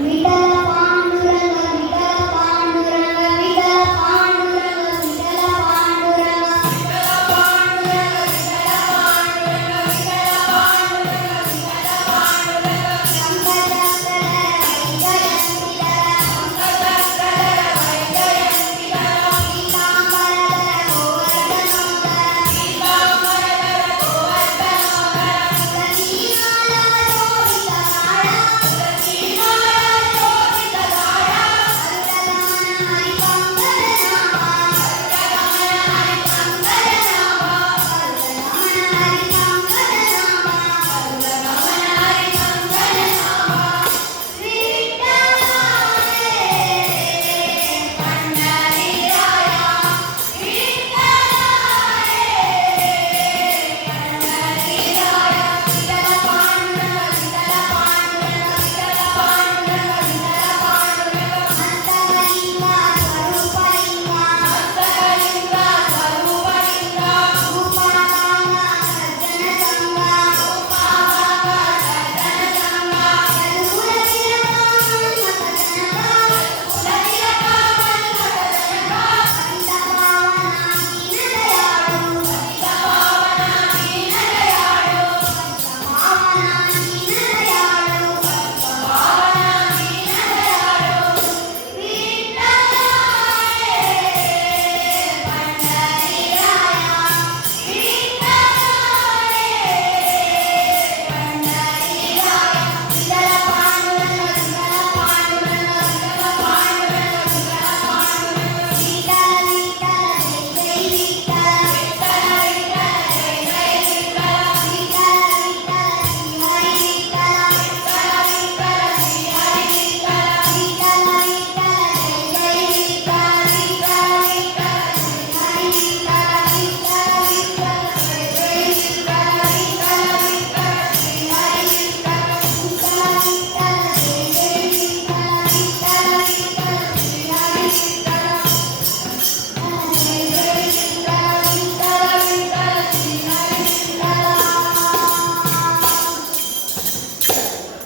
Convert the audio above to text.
Rita